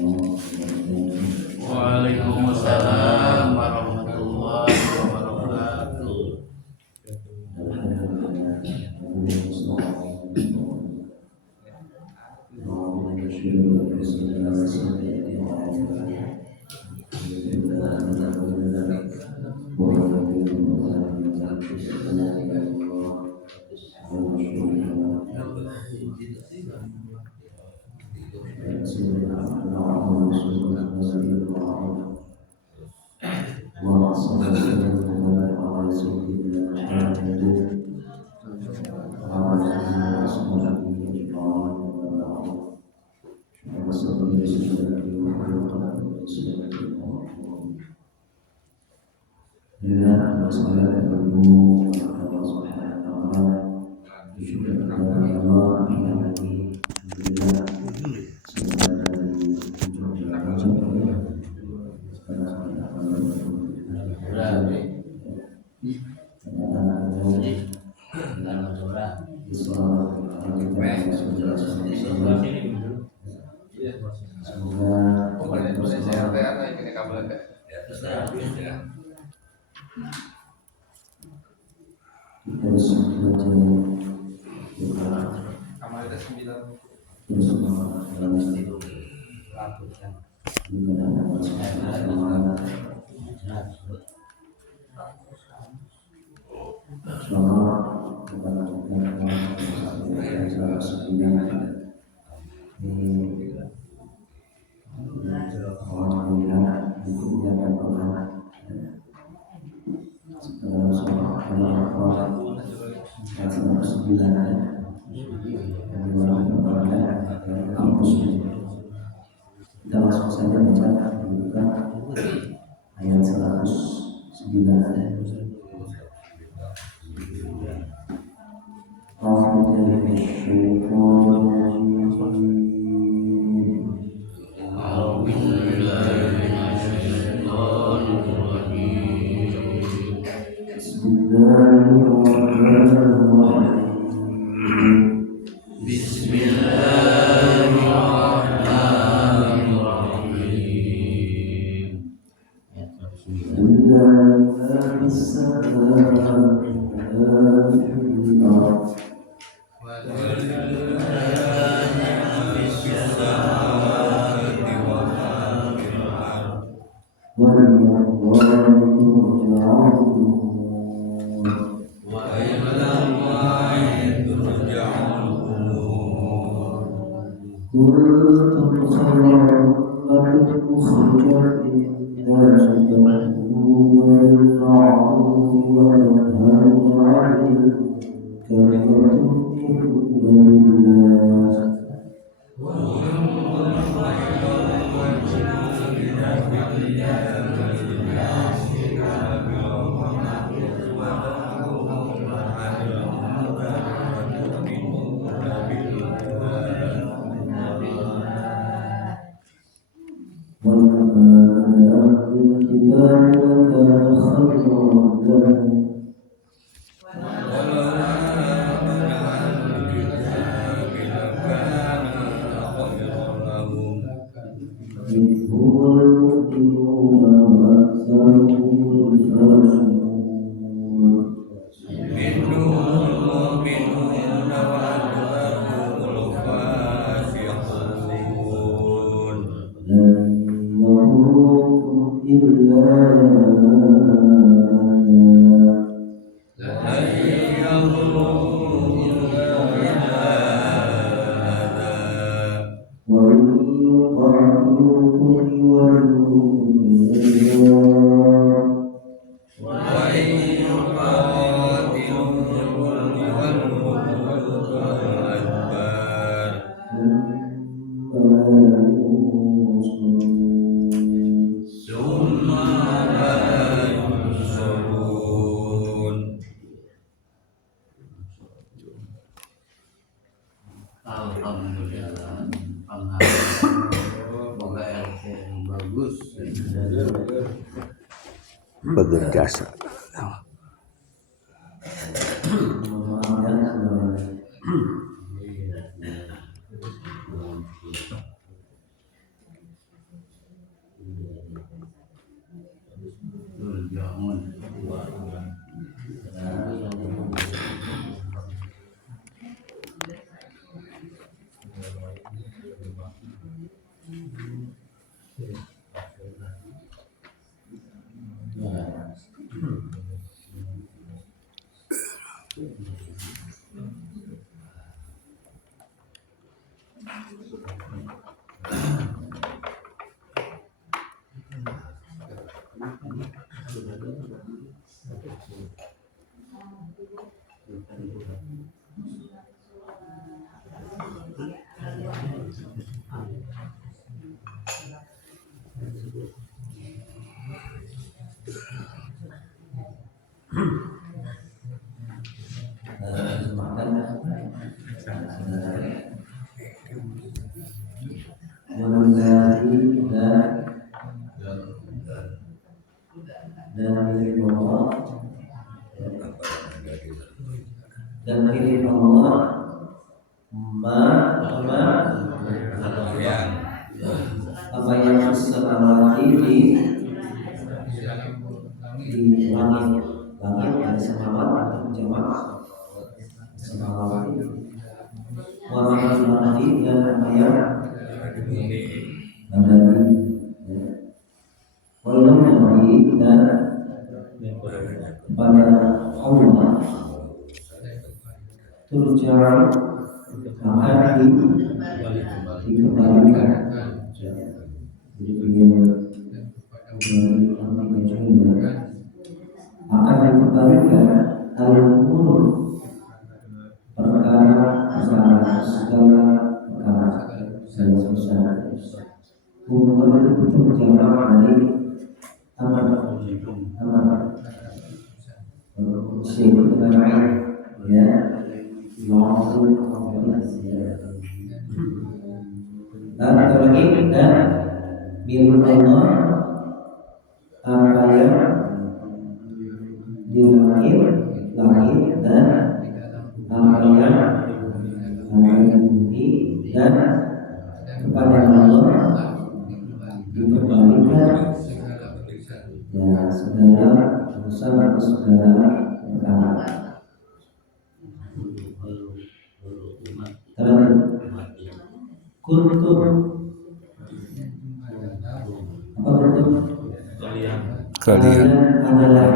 Waalaikumsalam warahmatullahi wabarakatuh. Kita langsung saja membuka ayat 109. Berjasa. mengenai dan milik Allah dan milik Allah apa yang samawati di langit dari samawat atau jamak samawati wa ma'amati dan apa yang ada di walau nabi dan pada Allah turja'u akan dikembalikan. Jadi beliau akan dikembalikan al-umur perkara segala perkara umur itu betul jamak dari aman sehingga dengan ya langsung dan lagi dan milik Allah apa yang di langit dan apa yang ada di bumi dan kepada Allah dikembalikan ya segala urusan atau segala perkara. Kuntum apa kuntum? Kalian adalah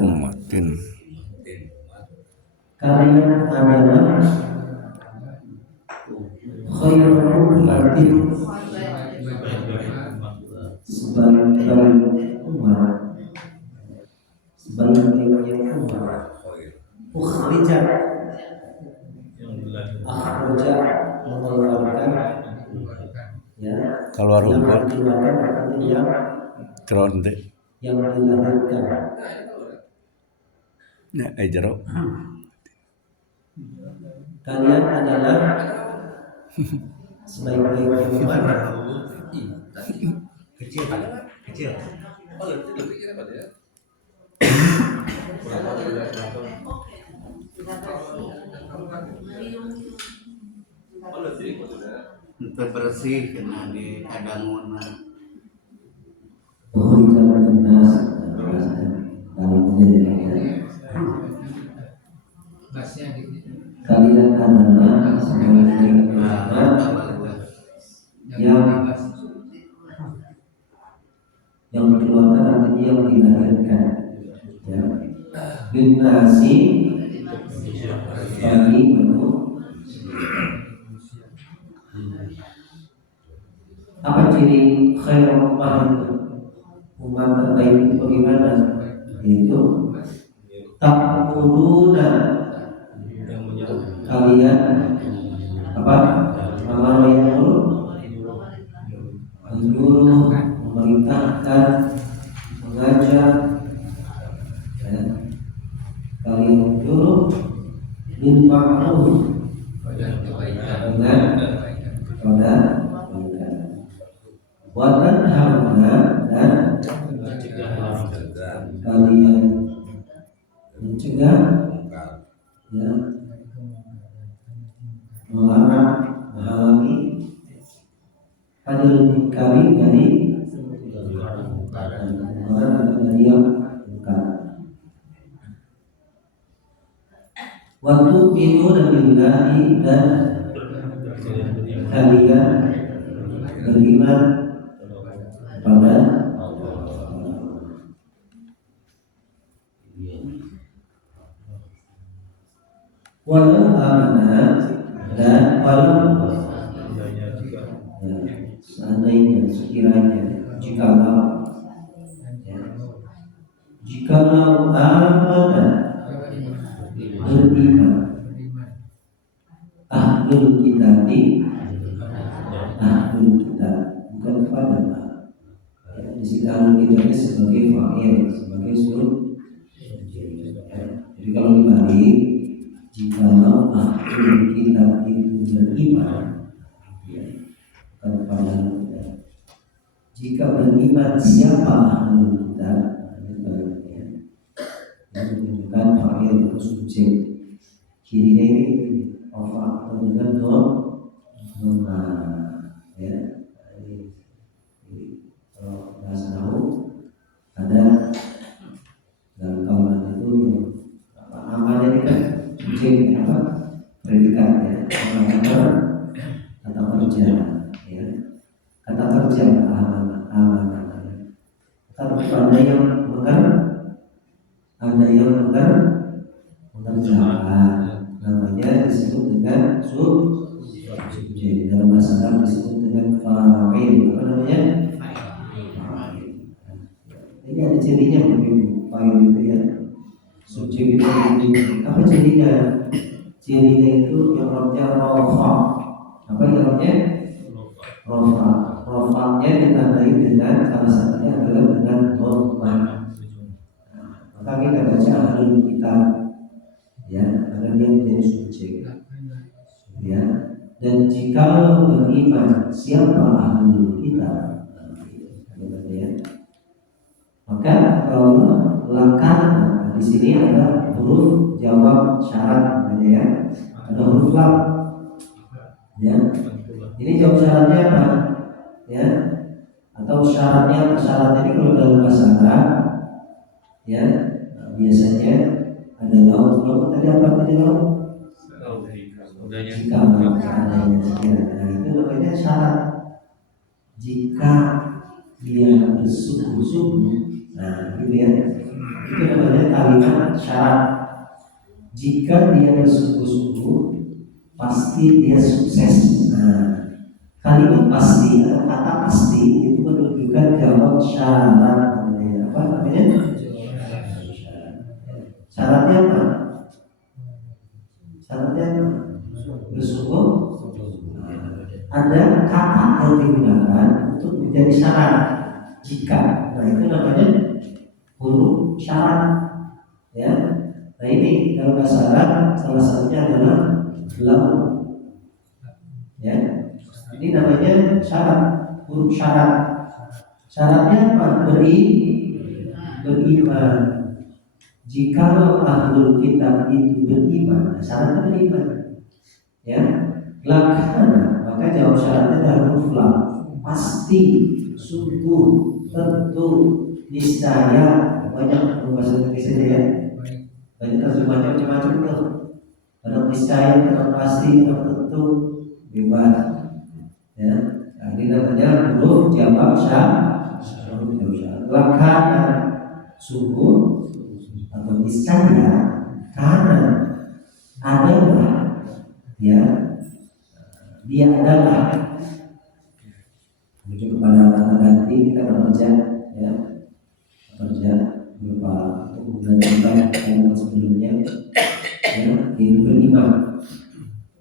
umatin. Kalian adalah khairul ummatin sebaik-baik umat sebaik-baiknya umat ukhrijat akhraja mengeluarkan ya Keluar rumput yang keronte yang dilahirkan ya jero kalian adalah sebaik-baik umat kecil bersih kena di kadangun kalian adalah sebaik-baik yang dikeluarkan artinya yang dilahirkan ya binasi bagi apa ciri khairul umat terbaik itu bagaimana? Yaitu ta'muruna kalian apa? Amar menyuruh memerintahkan mengajak ya. Kalian menyuruh bil ma'ruf dengan kebaikan wa tanhauna dan kalian mencegah ya melarang menghalangi adil kami dari orang dari yang bukan waktu itu dan billahi dan kalian beriman kepada walau amanah dan walau seandainya sekiranya jikalau amanah beriman ahlul kitab bukan kepada di sini ahlul kitabnya sebagai fa'il, sebagai surut. Jadi kalau dibalik, jikalau ahlul kitab itu beriman bukan kepada jika beriman siapa ahlul kitab, menunjukkan fa'il itu subjek. Kirinya ini ofa atau dengan doma ya. Kalau nggak tahu ada dalam kawalan itu amalnya ini kan subjek apa predikat ya, kata kerja ya, kata kerja amanah. Tapi ada yang mengerjakan namanya disebut dengan subjek. Dalam bahasa Arab disebut dengan fa'il. Apa namanya? Fa'il. Ini ada cirinya begitu. Fa'il itu ya. Subjek itu apa cirinya? Cirinya itu yang namanya rofa. Apa yang namanya? Rofa. Rofanya ditandai dengan salah satunya adalah dengan dhammah. Maka kita baca ahlul kitab ya, karena dia menjadi subjek ya. Dan jika beriman siapa ahlul kitab ya, maka Allah lakana di sini ada huruf jawab syarat ya, ada huruf lam ya. Ini jawab syaratnya apa ya, atau syaratnya ini kalau dalam bahasa Arab ya, biasanya ada laut tadi apa tadi laut? Jika adanya sekiranya, itu namanya syarat. Jika dia bersungguh-sungguh, nah gitu ya, itu namanya kalimat syarat. Jika dia bersungguh-sungguh, pasti dia sukses. Nah, kalimat pasti atau kata pasti itu menunjukkan jawab syarat. Apa namanya? Syaratnya apa? Bersungguh. Ada kata yang digunakan untuk menjadi syarat. Jika, nah itu namanya huruf syarat. Ya, nah ini dalam bahasa Arab salah satunya adalah lam. Ya, ini namanya syarat, huruf syarat. Syaratnya apa? Beriman. Jika ahlul kitab itu beriman, syaratnya beriman ya, lakana, maka jawab syaratnya adalah huruf lam. Pasti, sungguh, tentu, niscaya. Banyak bahasa Indonesia ya, banyak terjemahnya macam-macam tuh. Ada niscaya, ada pasti, ada tentu, bebas ya. Nah, ini namanya huruf jawab syarat. Lakana, sungguh atau niscaya, karena adalah ya, dia adalah menuju kepada kata ganti. Kita bekerja ya, bekerja berupa untuk menggantikan kalimat sebelumnya ya, itu beriman.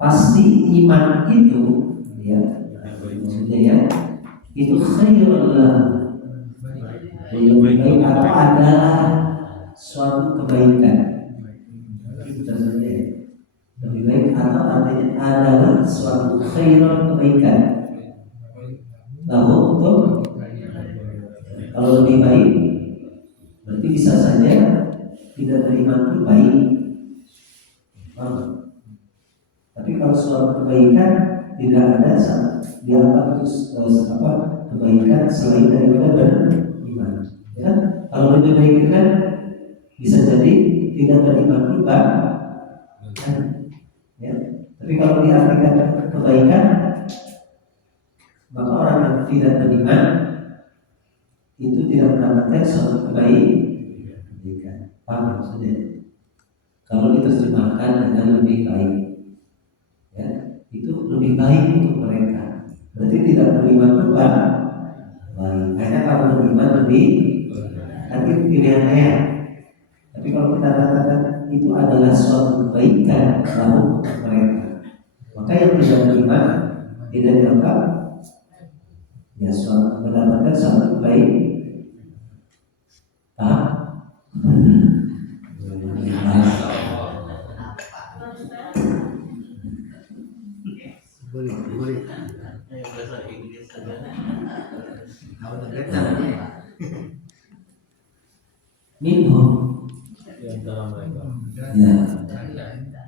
Pasti iman itu ya, maksudnya ya, itu khairul lebih baik atau adalah suatu kebaikan. Lebih baik atau artinya adalah suatu khairan, kebaikan. Lalu untuk kalau lebih baik berarti bisa saja tidak beriman itu baik. Tapi kalau suatu kebaikan tidak ada dianggap apa kebaikan selain daripada beriman. Ya, kalau lebih baik kan bisa jadi tidak beriman juga, ya. Tapi kalau diartikan kebaikan tidak beriman itu tidak mendapatkan suatu kebaikan. Paham maksudnya? Kalau diterjemahkan dengan lebih baik, ya, itu lebih baik untuk mereka. Berarti tidak beriman itu baik. Karena kalau beriman lebih, tapi pilihan saya. Tapi kalau kita katakan itu adalah suatu kebaikan untuk mereka, maka yang tidak beriman tidak dianggap ya suatu mendapatkan suatu kebaikan. Paham? Boleh. Bahasa Inggris saja. Tahu tak caranya? Minhum ya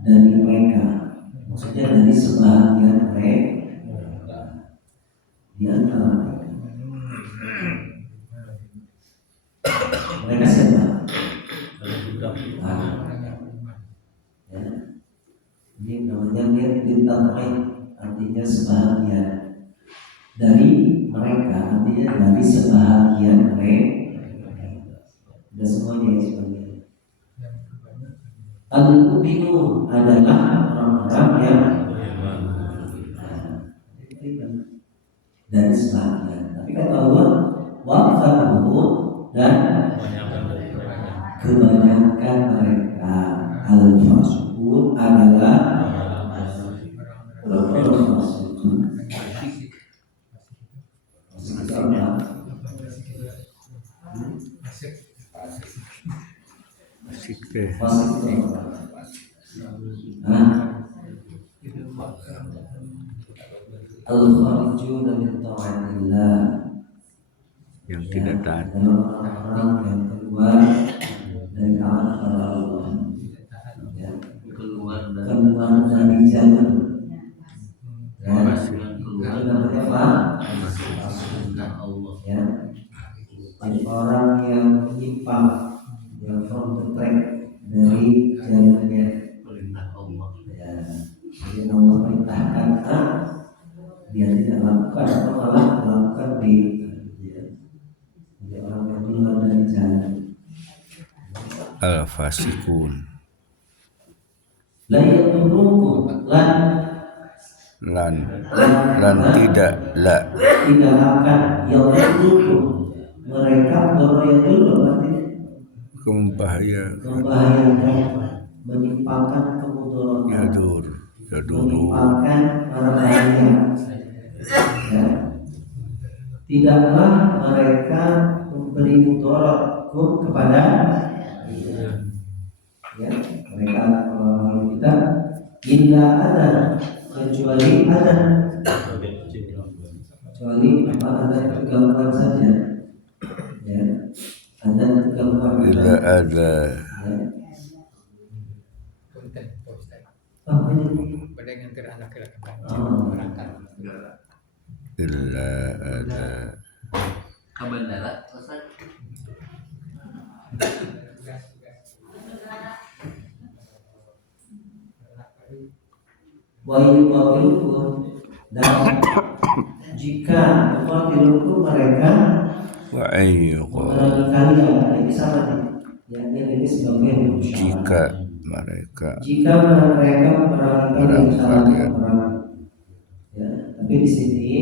dari mereka, maksudnya dari sebahagian mereka di antara mereka siapa? Ya. Ini namanya bintang artinya sebahagian dari mereka, artinya dari sebahagian mereka. Dan semuanya sebagian. Al-Mu'minu adalah orang-orang yang dari sebagian. Tapi kata Allah, wa'faruhu dan kebanyakan mereka. Al-Fasikun adalah Al-Fasikun. Asik deh. Al-Kharijuna min ta'atillah, Yang tidak taat. orang-orang yang keluar dari taat kepada Allah, ya, Keluar dari jalan, ya, Masih. itu namanya Allah. ya, jadi orang yang menyimpang, yang from the track dari jalannya, Perintah Allah. ya, jadi Allah perintahkan A, dia tidak lakukan atau malah melakukan B, ya. Jadi orang yang keluar dari jalan. Al-Fasikun. La yadurukum Lan tidak la tidak akan yadurukum mereka beryadur berarti membahayakan, menimpakan kemudaratan, yadur menimpakan bahaya. Ya. Tidaklah mereka memberi mudarat kepada ya, mereka orang kita illa ada kecuali ada kegangguan saja, ya, ada kegangguan illa ada Pedagang teranak illa ada Ke bandara selesai. wa yuqatilukum, dan jika yuqatilukum mereka wa ayyuqa memerangi kalian, ini sama nih, ya, ini sebagai jika mereka jika mereka memerangi kalian, ya, tapi di sini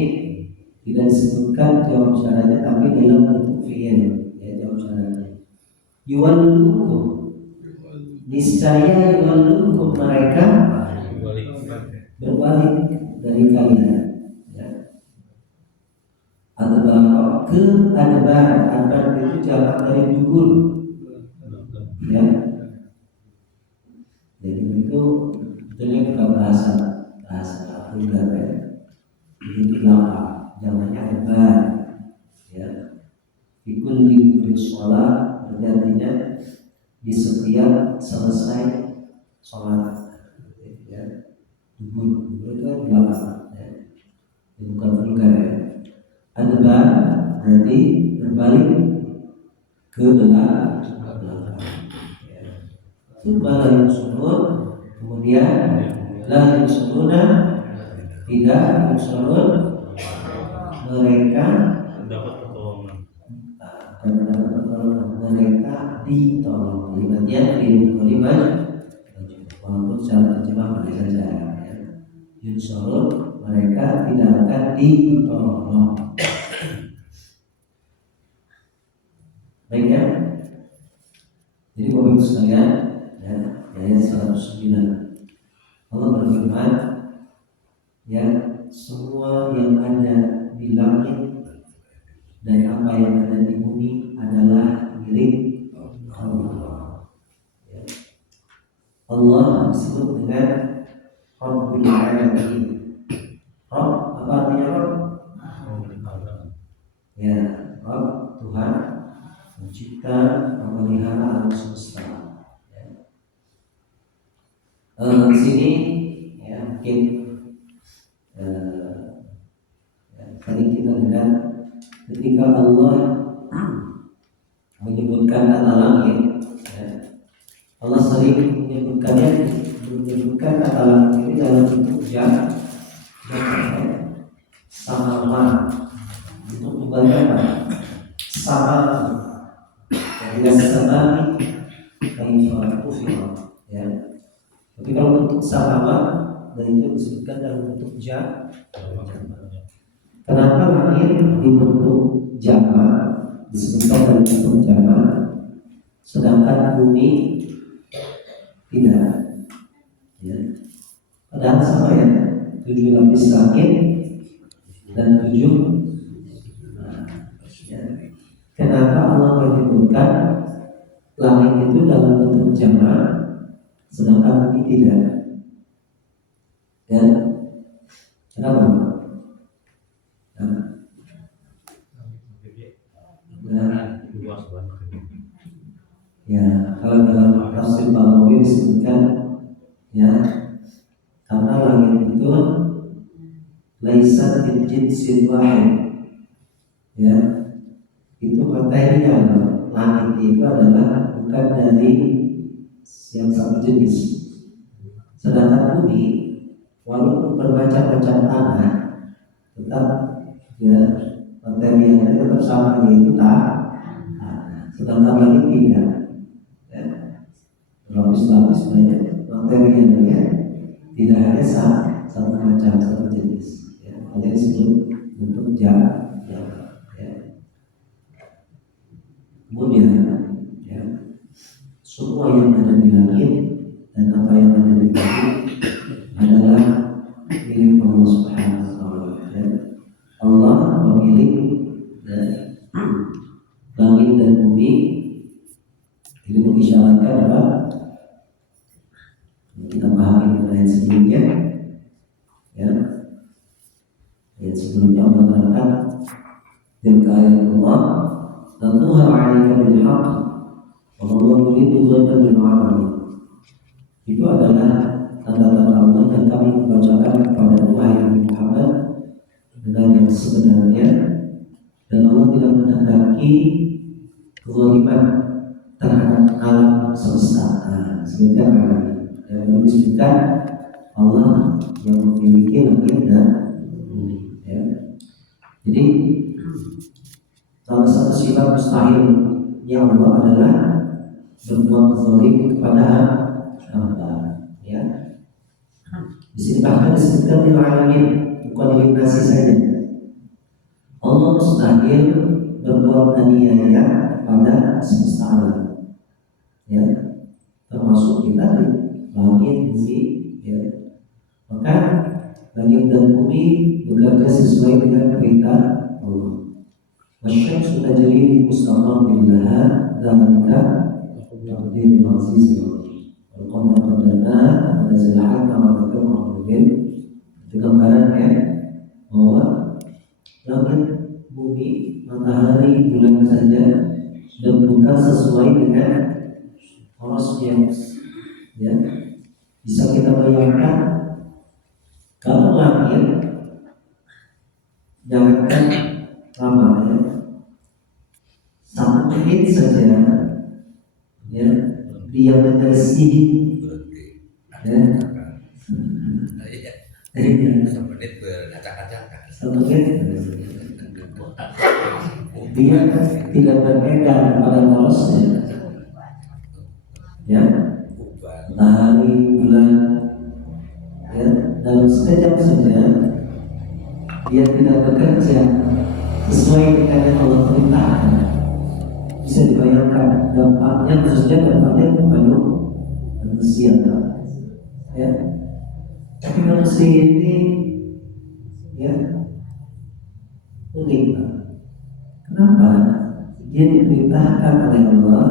tidak disebutkan jawab syaratnya, tapi dalam bentuk fi'il, ya, jawab syaratnya. Yuwallukum, niscaya yuwallukum mereka berbalik dari kalian, ya. Adbar ke adbar itu jamak dari dubur, ya. Jadi itu sebetulnya bukan bahasa vulgar, ya. Itu lama zamannya adbar, ya. Fikul di sholat artinya di setiap selesai sholat, ya. Dubur itu kan belakang, ya. Itu bukan vulgar, ya. Adbar berarti berbalik ke belakang, ya. Summa la yusurun, kemudian la yusuruna, tidak yusurun mereka dapat pertolongan. karena dapat pertolongan, mereka ditolong. Kalimatnya kalimat walaupun secara terjemah boleh saja ya. Yunsurun, mereka tidak akan ditolong. Baik ya. Jadi Bapak Ibu sekalian, ya, ayat 109 Allah berfirman, ya, semua yang ada di langit dan apa yang ada di bumi adalah milik Allah. Ya. Allah disebut dengan Rabbul Alamin. Rabb, apa artinya Rabb? Ya, Rabb, Tuhan, pencipta, pemelihara alam semesta. Ya. Di sini, ya, mungkin tadi kita dengar ketika Allah menyebutkan kata langit, ya, Allah sering menyebutkan kata langit ini dalam bentuk jam, sama untuk membayangkan sama dengan sama kaifah kufir, ya. Tapi kalau bentuk sama dan itu disebutkan dalam bentuk jam. Kenapa langit dibentuk jama, disebutkan dalam bentuk jama, sedangkan bumi tidak? Ya. Padahal sama ya, 7 lapis langit dan 7. Ya. Kenapa Allah menyebutkan langit itu dalam bentuk jama, sedangkan bumi tidak? Ya. Kenapa? Ya, kalau dalam tafsir Balawi disebutkan, ya, karena langit itu laisa min jinsin wahid, ya, itu materinya. Langit itu adalah bukan dari yang satu jenis. Sedangkan bumi, walaupun bermacam-macam tanah, tetap, ya, materinya tetap sama, yaitu tanah. Sedangkan langit tidak. Lapis-lapis banyak materialnya, tidak hanya satu macam, satu jenis. Ya, hanya disebut bentuk jam. Ya. Kemudian, ya, semua yang ada di langit dan apa yang ada di bumi adalah milik Allah Subhanahu wa Ta'ala. Ya. Allah memilih langit dan bumi. Ini mengisyaratkan apa? Kita pahami ayat sebelumnya, ya. Ayat sebelumnya Allah mengatakan tilka ayatullah tatluha 'alaika bil haqq wa wallahu yuridu dzatan lil 'alamin. Itu adalah tanda-tanda Allah yang kami membacakan kepada wahai Nabi Muhammad dengan yang sebenarnya, dan Allah tidak menghendaki kezaliman terhadap alam semesta. Sebutkan alam yang disebutkan Allah yang memiliki langit dan bumi. Ya. Jadi salah satu sifat mustahil yang Allah adalah berbuat zalim kepada hamba. Ya. Di sini bahkan disebutkan di alamin, bukan di nasi saja. Allah mustahil berbuat aniaya kepada semesta alam. Ya. Termasuk kita di langit, bumi, ya. Maka langit dan bumi bekerja sesuai dengan perintah Allah. Wasyamsu tajri li mustaqarrin laha dzalika taqdirul azizil alim. Wal qamara qaddarnahu manazila kama dzakara Rabbul. Itu gambarannya bahwa langit, bumi, matahari, bulan saja berputar sesuai dengan porosnya. Ya, bisa kita bayangkan kalau langit jangankan lama, ya, 1 menit saja, ya, dia bersih, ya, Menit berkacak-kacak. 1 menit Dia tidak berpegang pada polosnya, ya, matahari, bulan, ya, dalam sekejap saja dia tidak bekerja sesuai dengan yang Allah perintahkan. Bisa dibayangkan dampaknya, khususnya dampaknya kepada manusia, ya. Tapi manusia ini, ya, unik. Kenapa? Dia diperintahkan oleh Allah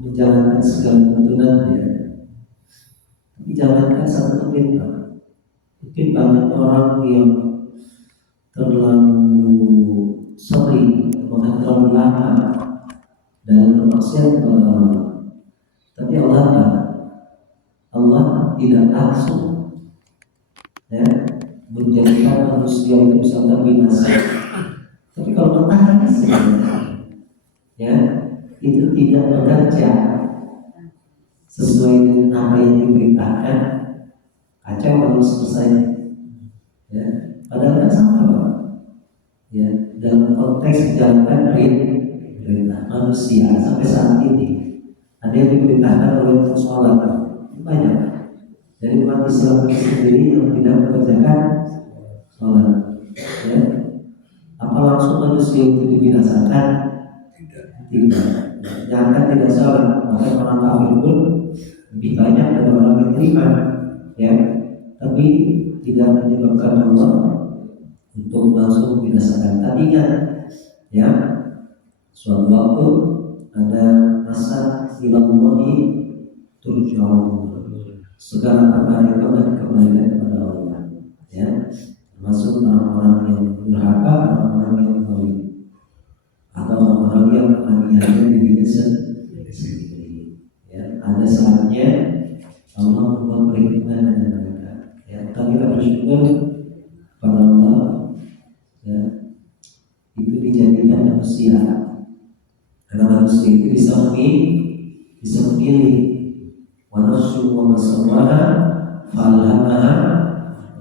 menjalankan segala tuntunannya, tapi jalankan satu perintah. Mungkin banyak orang yang terlalu sering, bahkan terlalu lama dalam bermaksiat kepada Allah. Tapi Allah tidak langsung, ya, menjadikan manusia itu bisa binasa. Tapi kalau matahari ya, itu tidak bekerja sesuai dengan apa yang diperintahkan, kacau kalau selesai, ya. Padahal kan sama, Pak. Ya, dalam konteks menjalankan perintah manusia sampai saat ini ada yang diperintahkan oleh untuk sholat banyak. Dari umat Islam sendiri yang tidak mengerjakan sholat, ya. Apa langsung manusia itu dibinasakan? Tidak. Jangan tidak sholat, maka orang kafir pun lebih banyak dari orang yang beriman, ya. Tapi tidak menyebabkan Allah untuk langsung membinasakan. Tadinya, ya, suatu waktu ada masa ilallahi turja'un, segala perkara itu akan dikembalikan kepada Allah, ya. Termasuk orang-orang yang durhaka, orang-orang yang zalim, atau orang-orang yang menganiaya dirinya sendiri, ya. Ada saatnya Allah membuat perhitungan dengan mereka, ya. Kita bersyukur kepada Allah, ya, itu dijadikan manusia, karena manusia itu bisa memilih. Wa nafsu wa masawaha falhamaha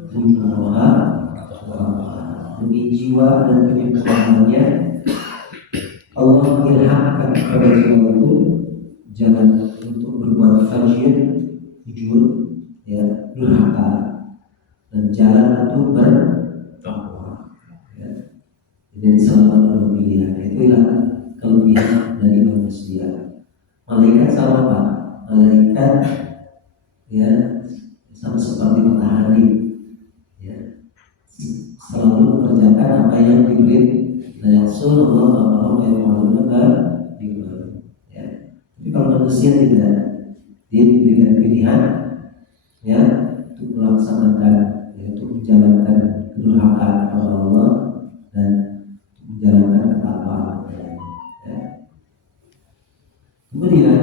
fujuraha, demi jiwa dan penyembuhannya Allah mengilhamkan kepada jiwa itu jangan untuk berbuat fajir, jujur, ya, durhaka, dan jalan untuk bertakwa, ya. Jadi salah satu pilihan itulah kelebihan dari manusia. Malaikat sama, Pak. Malaikat, ya, sama seperti matahari, ya, selalu mengerjakan apa yang diberi. Nah, yang suruh Allah yang malukan dibaru, ya. Tapi kalau manusia tidak, dia diberikan pilihan, ya, untuk melaksanakan, ya, untuk menjalankan kedurhakaan kepada Allah dan menjalankan ketakwaan, ya. Kemudian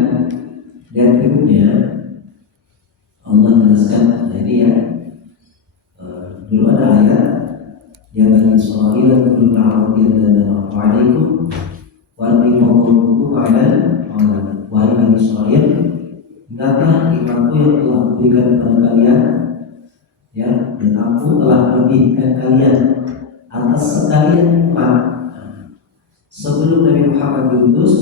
yang berikutnya Allah jelaskan, nah ini, ya, dulu ada ayat ya bani Israil kullu ta'awudiyadana wa'alaikum wa'alaikum wa'alaikum wahai bani Israil, ingatlah imanku yang telah memberikan kepada kalian, ya, dan aku telah melebihkan kalian atas sekalian umat. Sebelum Nabi Muhammad diutus,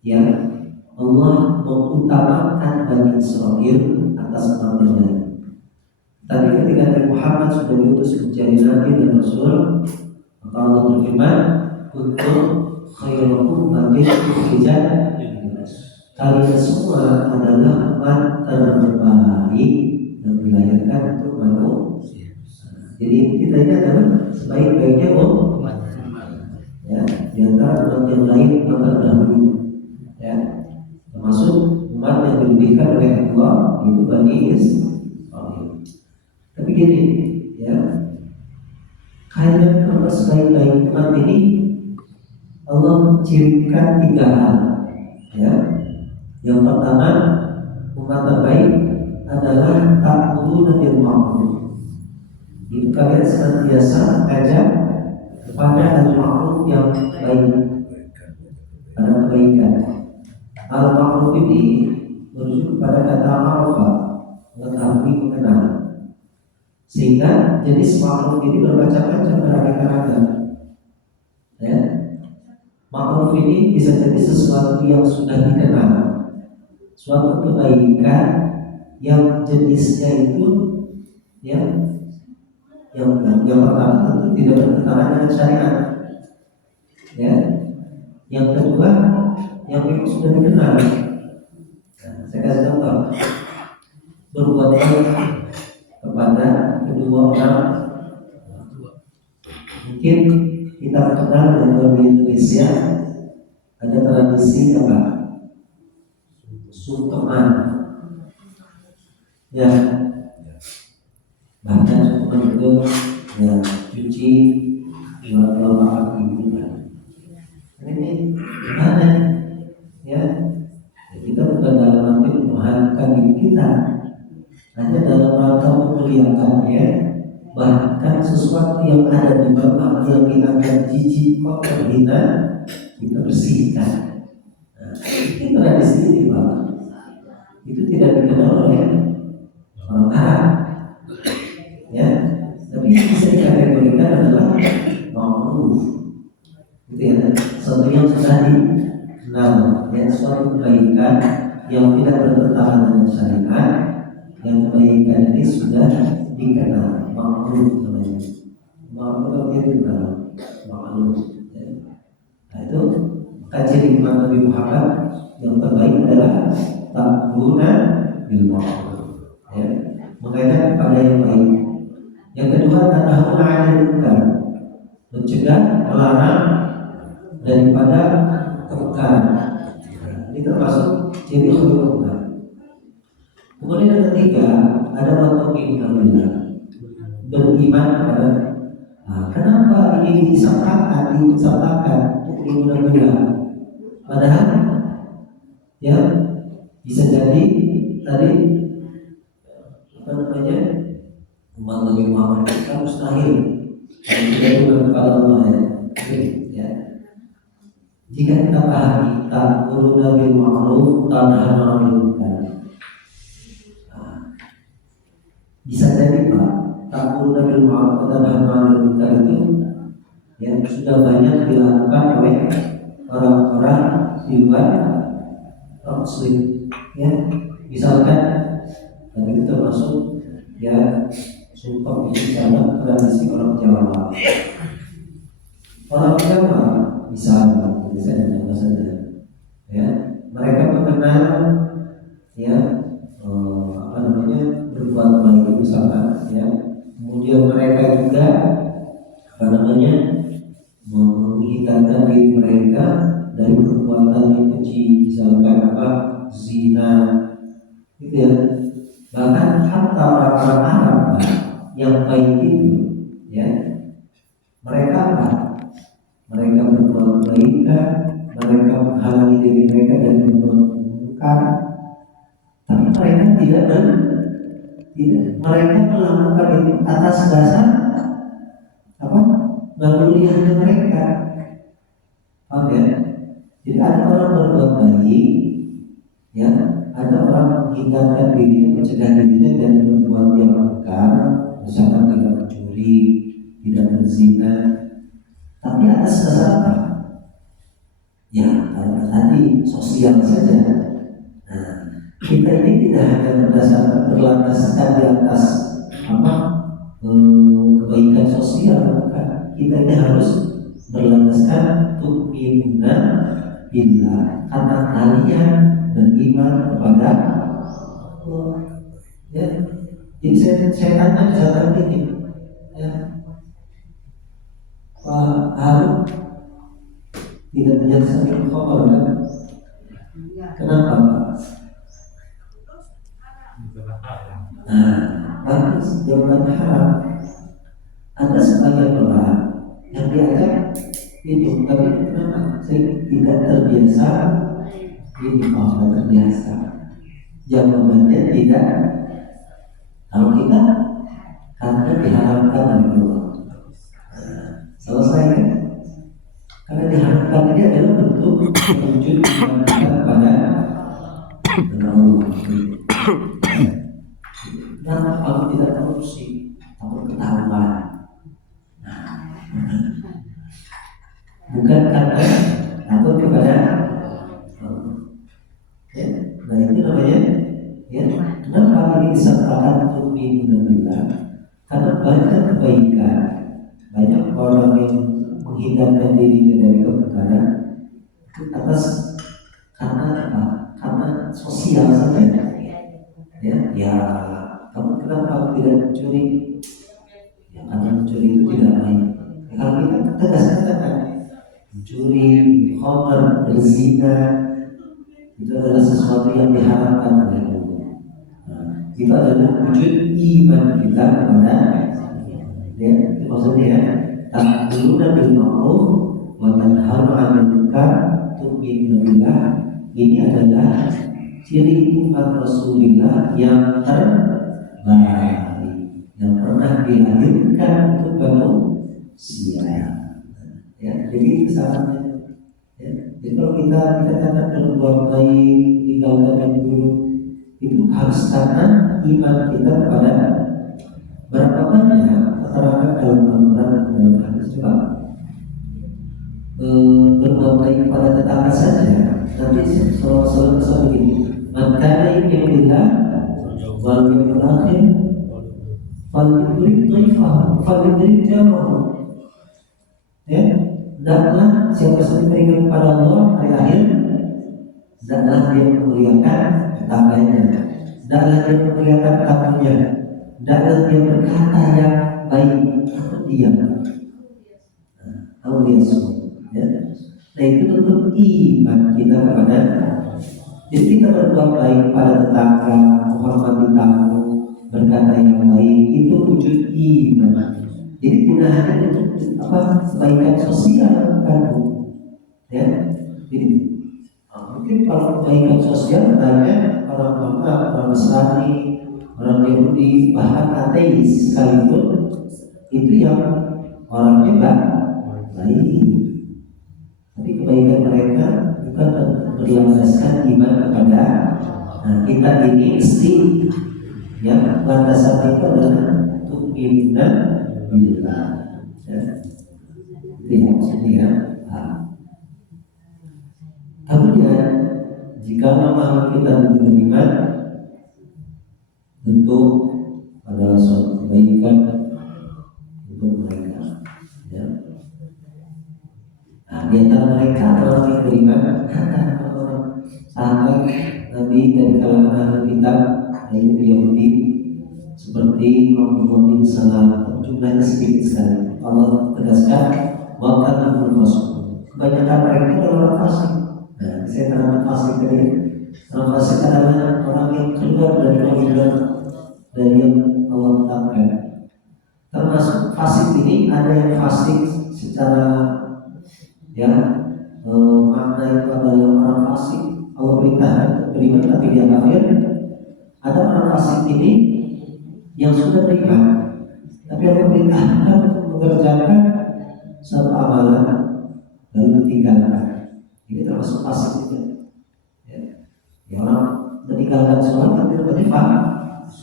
ya, Allah mengutamakan Bani Israil atas umat yang lain. Tapi ketika Nabi Muhammad sudah diutus menjadi Nabi dan Rasul, maka Allah berfirman, "Kuntum khairu ummatin ukhrijat linnas." Kalian semua adalah umat terbaik yang dilahirkan untuk manusia. Jadi kita ini adalah sebaik-baiknya umat, ya, di antara umat yang lain umat terdahulu, ya, termasuk umat yang dilebihkan oleh Allah, itu Bani Israil. Tapi gini, ya, kalian apa sebaik-baik umat ini Allah mencirikan 3 hal, ya. Yang pertama, umat terbaik adalah ta'muruna bil ma'ruf. Itu kalian senantiasa ajak kepada al-ma'ruf yang baik, pada kebaikan. Al-ma'ruf ini merujuk kepada kata ma'rufah, mengetahui, mengenal. Sehingga jenis ma'ruf ini bermacam-macam, beraneka-ragam. ini bisa jadi sesuatu yang sudah dikenal, suatu kebaikan yang jenisnya itu ya yang pertama tentu tidak bertentangan dengan syariat, ya. Yang kedua yang memang sudah dikenal. Nah, saya kasih contoh, berbuat baik kepada kedua orang. Mungkin kita kenal dengan di Indonesia ada tradisi apa? Sungkeman, ya. Bahkan sungkeman itu ya cuci dua kaki gitu kan. Ini gimana? Ya, kita bukan dalam arti memahamkan diri kita, hanya dalam rangka memuliakannya. Bahkan sesuatu yang ada di bawah yang kita akan jijik, kotor, hina, kita bersihkan. Nah, ini tradisi di bawah itu tidak dikenal oleh orang Arab, ya. Tapi bisa dikategorikan adalah ma'ruf, gitu ya. Sesuatu yang sudah dikenal, ya, suatu kebaikan yang tidak bertentangan dengan syariat, yang kebaikan ini sudah dikenal, ma'ruf namanya. Ma'ruf itu dikenal, ma'ruf. Nah itu ciri iman Nabi Muhammad yang terbaik adalah ta'muruna bil ma'ruf, ya, mengajak kepada yang baik. Yang kedua tanahuna 'anil munkar, mencegah, melarang daripada kemungkaran. Ini termasuk ciri khulul Quran. Kemudian yang ketiga ada matuqin billah, beriman kepada. Nah, kenapa ini disangkakan, untuk billah? Padahal ya bisa jadi tadi apa namanya umat Nabi Muhammad kita mustahil tidak bukan kepada Allah, ya. Jika kita pahami ta'muruna bil ma'ruf tanhauna 'anil munkar, bisa jadi Pak, ta'muruna bil ma'ruf tanhauna 'anil munkar itu yang sudah banyak dilakukan oleh orang-orang di luar Muslim, ya. Misalkan tadi itu termasuk ya sumpah bicara tradisi orang Jawa. Orang Jawa misalnya saja, ya, mereka mengenal ya apa namanya berbuat baik misalkan, ya. Kemudian mereka juga apa namanya menghindarkan diri mereka dari perbuatan yang keji, misalkan apa zina, gitu ya. Bahkan hatta orang-orang Arab yang baik itu, ya, mereka apa? Mereka berbuat kebaikan, mereka menghalangi diri mereka dari berbuat munkar, tapi mereka tidak mereka melakukan itu atas dasar apa? Lalulian mereka, paham ya? Jadi ada orang berbuat baik, ya, ada orang menghindarkan diri, mencegah dirinya dari berbuat yang munkar, misalkan tidak mencuri, tidak berzina, tapi atas dasar apa? Ya, tadi sosial saja. Nah, kita ini tidak hanya berdasarkan berlandaskan di atas apa kebaikan sosial, bukan. Kita ini harus berlandaskan tu'minuna billah, karena kalian beriman kepada Allah, ya. Jadi saya tanya misalkan ini, ya, Pak Harun tidak menyaksikan khabar kan? Kenapa Pak? Nah, bagus, jawaban haram. Ada sebagian orang yang diajak hidup, tapi kenapa? Saya tidak terbiasa ini, tidak terbiasa. Jawabannya tidak. Kalau kita karena diharapkan oleh Allah, selesai kan? Karena diharapkan ini adalah bentuk wujud kita kepada Allah. Kenapa kalau tidak korupsi, takut ketahuan? Bukan karena takut kepada Allah. Ya, nah itu namanya ya. Kenapa ini disatakan tu'minuna billah? Karena banyak kebaikan, banyak orang yang menghindarkan dirinya dari kemungkaran atas karena apa? Karena sosial saja. Ya, kamu kenapa tidak mencuri? Ya, karena mencuri itu tidak baik. Ya, kalau kita tegas katakan mencuri, khamr, berzina itu adalah sesuatu yang diharapkan oleh Allah. Nah, itu adalah wujud iman kita kepada ya, itu maksudnya ya. Ta'muruna bil ma'ruf wa tanhauna 'anil munkar tu'minuna billah. Ini adalah ciri umat Rasulullah yang terbaik, yang pernah dilahirkan untuk manusia. Ya, jadi itu sarannya. Ya, jadi kalau kita dikatakan berbuat baik, meninggalkan yang buruk, itu harus karena iman kita kepada berapa banyak terangkan dalam Al-Quran dan dalam hadis. Coba berbuat baik kepada tetangga saja. Nanti selalu begini. Man kana yu'minu billah wal yawmil akhir falyukrim dhaifahu falyukrim jarahu. Ya, hendaklah siapa saja beriman kepada Allah hari akhir, hendaklah dia memuliakan tetangganya, hendaklah dia memuliakan tamunya, hendaklah dia berkata yang baik atau diam. Tahu dia semua. Ya. Nah itu bentuk iman kita kepada. Jadi kita berbuat baik pada tetangga, menghormati tamu, berkata yang baik, itu wujud iman. Jadi tidak hanya untuk kebaikan sosial kan, ya. Jadi mungkin kalau kebaikan sosial banyak orang Nasrani, orang Yahudi, bahkan ateis sekalipun itu yang orangnya baik. Tapi kebaikan mereka bukan berlandaskan iman kepada kita ini mesti yang landasan itu adalah tu'minuna billah. Ya. Itu yang maksudnya. Kemudian jika memang kita beriman, tentu adalah suatu kebaikan untuk mereka. Ya. Nah, di antara mereka adalah orang yang beriman, ada orang sahabat Nabi dari kalangan ahli kitab, yaitu Yahudi, seperti Muhammad bin Salam, jumlahnya sedikit sekali. Allah tegaskan, bahkan berfasik. Kebanyakan mereka adalah orang fasik. Nah, saya terangkan fasik tadi. Orang fasik adalah orang yang keluar dari kewajiban dari yang Allah tetapkan. Termasuk fasik ini ada yang fasik secara ya makna itu adalah orang fasik. Allah perintahkan beriman tapi dia kafir. Ada orang fasik ini yang sudah beriman tapi Allah perintahkan untuk mengerjakan satu amalan lalu ditinggalkan. Ini termasuk fasik juga. Ya, orang meninggalkan sholat itu berarti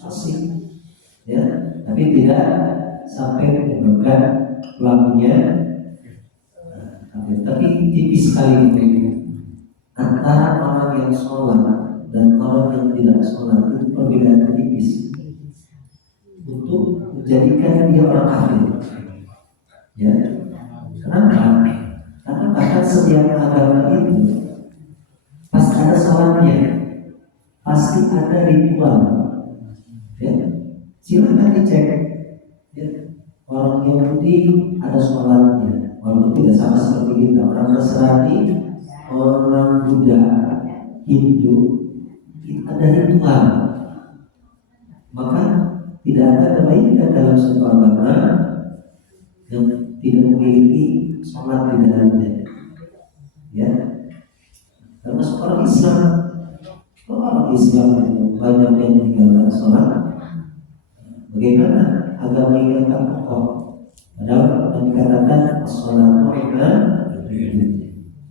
fasik. Ya, tapi tidak sampai menyebabkan pelakunya. Tapi tipis sekali itu antara orang yang sholat dan orang yang tidak sholat itu perbedaan tipis untuk menjadikan dia orang kafir. Ya, kenapa? Karena bahkan setiap agama itu pasti ada sholatnya, pasti ada ritual. Ya, silakan dicek. Ya, orang Yahudi ada sholatnya. Walaupun tidak sama seperti kita, orang Nasrani, orang Buddha, Hindu, itu ada ritual. Maka tidak ada kebaikan dalam suatu agama yang tidak memiliki sholat di dalamnya. Ya, termasuk orang Islam. Orang Islam itu banyak yang meninggalkan sholat. Bagaimana agama ini akan kokoh? Padahal dikatakan sholatu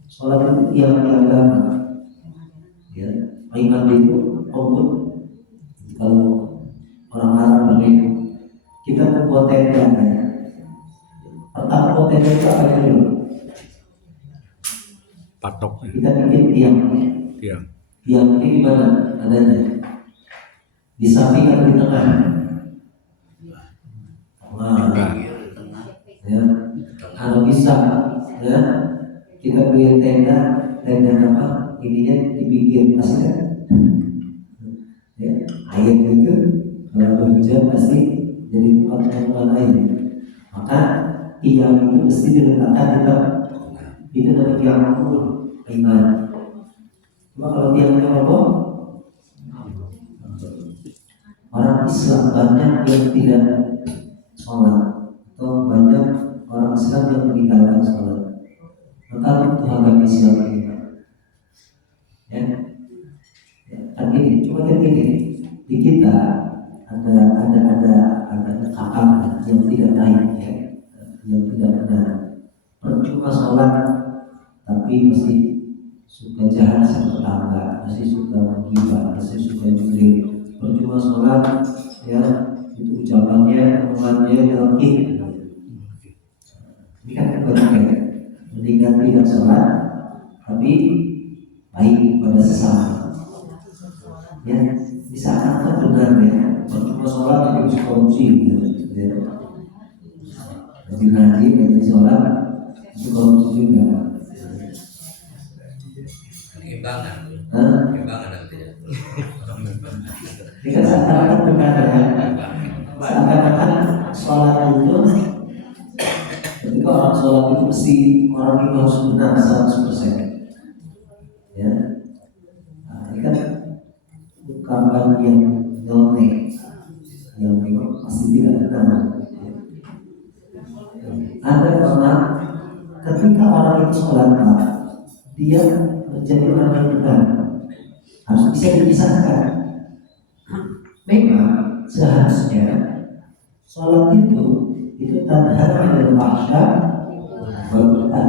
sholat itu tiang agama. Ya, iman itu qubud. Kalau orang Arab begitu, kita membuat tenda. Pertama buat tenda itu apa dulu? patok Kita bikin tiang. ya. Tiang ini di mana adanya? Di samping atau di tengah? Tengah. Ya. Kalau bisa, ya kita bikin tenda apa? Ininya dibikin pasti kan? Ya, air itu kalau hujan pasti jadi tempat penampungan air. Maka tiang itu mesti diletakkan di tempat itu dari tiang iman. Cuma kalau tiangnya roboh, orang Islam banyak yang tidak sholat atau banyak orang Islam yang meninggalkan sholat. Maka untuk agama Islam ini, ya, kan gini, cuma kan gini, di kita ada akal yang tidak baik, ya, yang tidak benar. Percuma sholat, tapi mesti suka jahat sama tetangga, mesti suka menggibah, mesti suka nyuri. Percuma sholat, ya itu ucapannya, omongannya terkik. Ini kan kebalikan, mendingan tidak sholat, tapi baik pada sesama. Ya, bisa kan benar ya. Percuma sholat tapi bisa korupsi, gitu. Ya. Jadi ngaji, jadi sholat, bisa korupsi juga. Imbangan nanti ya. Ini kan seakan-akan benar ya. Seakan-akan sholat itu, ketika orang sholat itu mesti orang itu harus benar 100%. Ya, nah, ini kan ungkapan yang nyeleneh, yang memang pasti tidak benar. Ada orang ketika orang itu sholat, dia menjadi orang yang benar, harus bisa dipisahkan. Memang seharusnya sholat itu tanha anil fahsya wal munkar,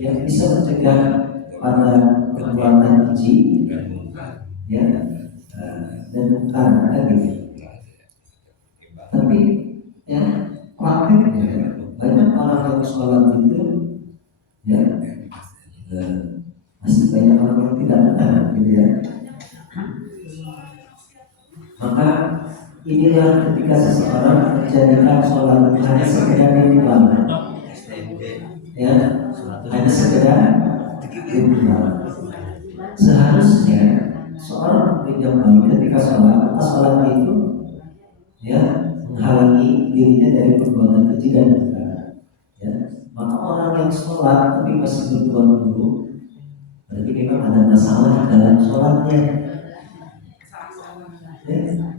yang bisa mencegah pada perbuatan keji, ya, dan munkar gitu. Tapi ya prakteknya banyak orang yang sholat itu, ya, masih banyak orang yang tidak benar, gitu ya. Maka inilah ketika seseorang menjadikan sholat hanya sekedar ritual, ya, hanya sekedar ritual. Seharusnya seorang yang baik ketika sholat itu, ya, menghalangi dirinya dari perbuatan keji dan munkar. Ya, maka orang yang sholat tapi masih berbuat buruk, berarti memang ada masalah dalam sholatnya.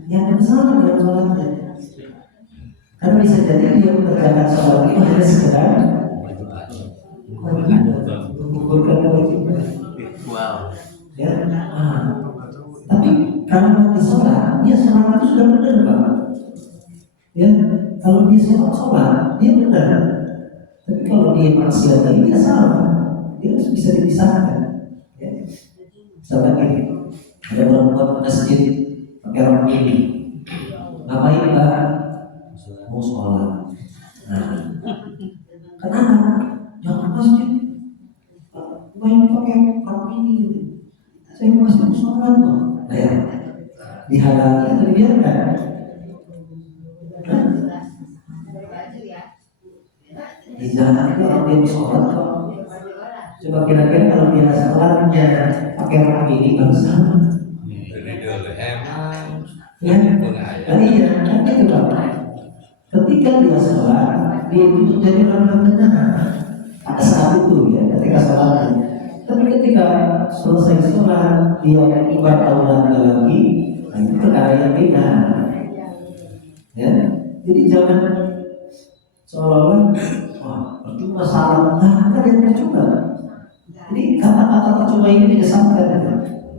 Ya, ada masalah dalam sholatnya. Karena bisa jadi dia mengerjakan sholat itu hanya sekedar mengukurkan kewajiban. Wow. Ya, tapi kalau di sholat, dia sholat itu sudah benar, Pak. Ya, kalau dia sholat, dia benar. Tapi kalau dia maksiat tadi, dia salah. Dia harus bisa dipisahkan. Ya. Misalkan ini, ada perempuan masjid pakai rok ini, ngapain Pak? Mau sholat. Nah, kenapa? Jangan masjid. Ngapain pakai rok ini? Saya mau masjid sholat kok. Nah, ya, dihalangi atau dibiarkan? Di jalan itu orang dia sholat kok. Coba kira-kira kalau dia sholatnya pakai rok ini bangsa. Ya, kan iya, kan itu Pak. Ketika dia sholat, dia itu menjadi orang yang benar pada saat itu, ya, ketika sholat. Tapi ketika selesai sholat, dia ibadah ulangnya lagi, nah itu perkara yang beda. Ya, jadi jangan seolah-olah, wah, percuma salam, nah ada yang percuma. Jadi kata-kata percuma ini disangkakan.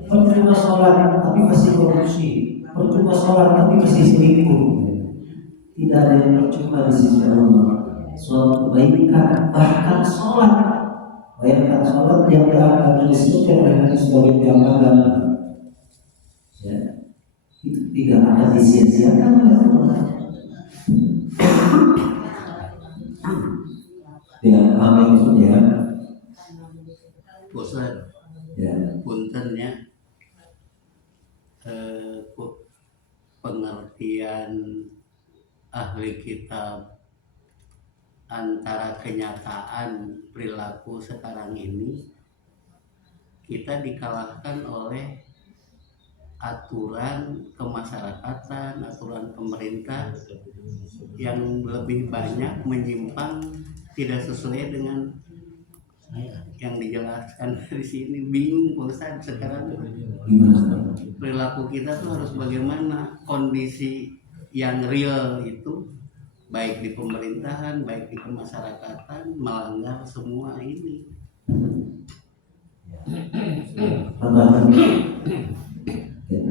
Percuma sholat tapi masih korupsi, percuma sholat tapi masih selingkuh. Tidak ada yang percuma di sisi Allah. Suatu kebaikan, bahkan sholat, bayangkan sholat yang dianggap disebutkan oleh hadis sebagai diamalkan, ya, itu tidak ada disia-siakan oleh Allah. Ya, paham maksudnya. Ustaz, Ya, puntennya pengertian ahli kitab antara kenyataan perilaku sekarang ini, kita dikalahkan oleh aturan kemasyarakatan, aturan pemerintah yang lebih banyak menyimpang, tidak sesuai dengan yang dijelaskan dari sini. Bingung Pak Ustadz sekarang gimana? perilaku kita tuh harus bagaimana. Kondisi yang real itu baik di pemerintahan, baik di kemasyarakatan melanggar semua ini. Tambahan.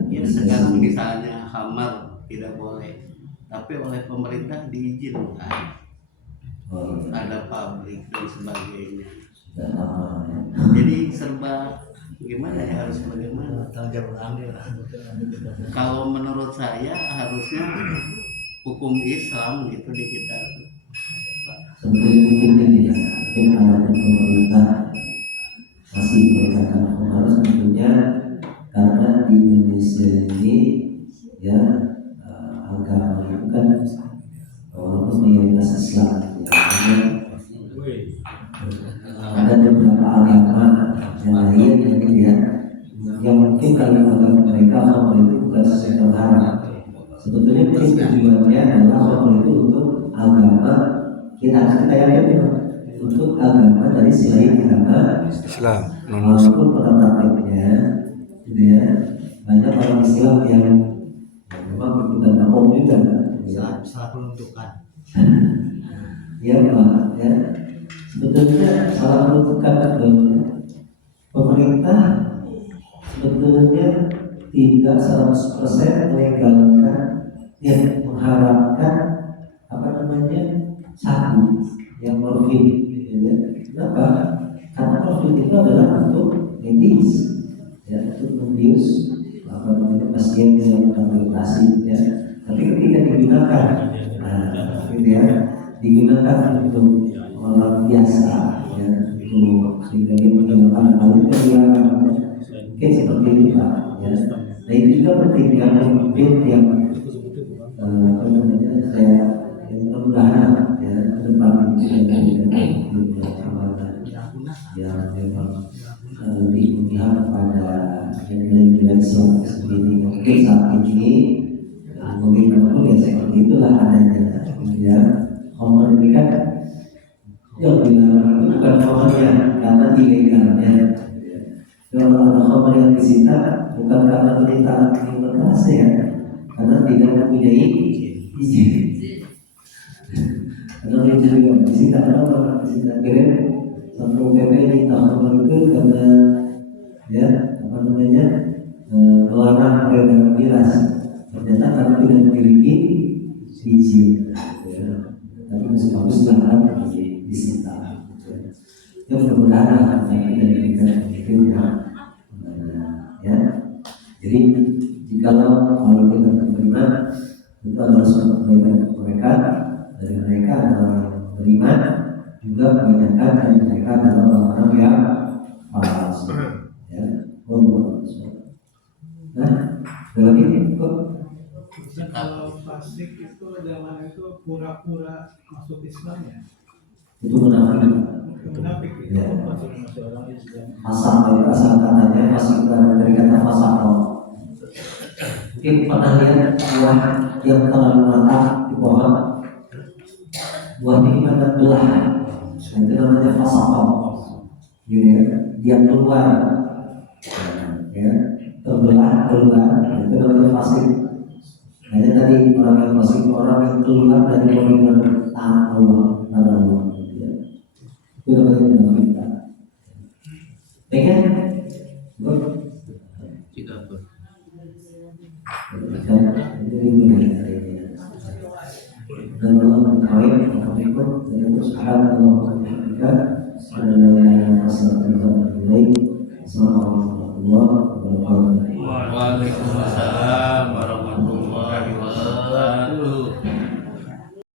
Ya sekarang misalnya khamar tidak boleh, tapi oleh pemerintah diizinkan, Oh, ada pabrik dan sebagainya. sudah lama ya. Jadi serba gimana ya, harus bagaimana. Kalau menurut saya harusnya hukum Islam gitu di kita. Sebetulnya mungkin ini ya, mungkin alasan pemerintah masih menegakkan hukum harus tentunya karena di Indonesia ini ya agama itu kan walaupun mayoritas Islam ya, ada beberapa agama yang lain mungkin ya yang mungkin kalau agama mereka khamr itu bukan sesuatu yang haram. Sebetulnya mungkin tujuannya adalah khamr itu untuk agama kita yakin untuk agama dari selain agama Islam walaupun pada prakteknya gitu ya banyak orang Islam yang memang ikutan dakwah juga ya. Salah penuntukan. Ya Pak ya sebetulnya salah menentukan sebetulnya pemerintah sebetulnya tidak 100% melegalkan yang mengharapkan apa namanya sabu yang morfin gitu ya. Kenapa? Karena morfin itu adalah untuk medis ya, untuk membius apa namanya pasien yang rehabilitasi ya. Tapi ketika digunakan gitu ya digunakan untuk orang biasa ya untuk sehingga dia menggunakan hal itu dia mungkin seperti itu Pak ya. Nah itu juga penting yang memimpin yang apa namanya saya yang mudah-mudahan ya ke depan ini yang memang lebih memihak kepada yang nilai-nilai Islam sendiri. Mungkin saat ini bagaimanapun ya seperti itulah adanya ya. Khamr ini kan yang dilarang itu bukan khamrnya karena ilegalnya. Kalau ada khamr yang disita bukan karena permintaan keras ya, karena tidak mempunyai izin. Karena dia juga disita orang disita keren sampai PP minta khamr itu karena ya apa namanya melarang peredaran miras. Ternyata karena tidak memiliki izin. Tapi masih bagus lah kan disita. Ya mudah-mudahan tidak diberikan ya. Jadi kalau kita menerima itu adalah suatu kebaikan untuk mereka, dari mereka adalah yang beriman, juga kebanyakan dari mereka adalah orang-orang yang palsu. Ya, nah, lagi kok. Kalau fasik itu zaman itu pura-pura masuk Islam ya. Itu munafik. Munafik Ya. itu. Fasaq itu asal katanya fasik dari kata fasaq. Mungkin pernah lihat buah yang terlalu matang di pohon, buahnya gimana belah, itu namanya fasaq. Gitu ya, dia keluar, ya terbelah keluar, itu namanya fasik. Hanya tadi orang yang fasik orang yang keluar dari koridor taat Allah, ya. Itu namanya munafik. Baiknya, Tidak ber. dan Allah mengetahui akan ikut dan itu subhanallah wa bihamdika sallallahu alaihi wasallam. Assalamualaikum warahmatullahi wabarakatuh. Waalaikumsalam warahmatullahi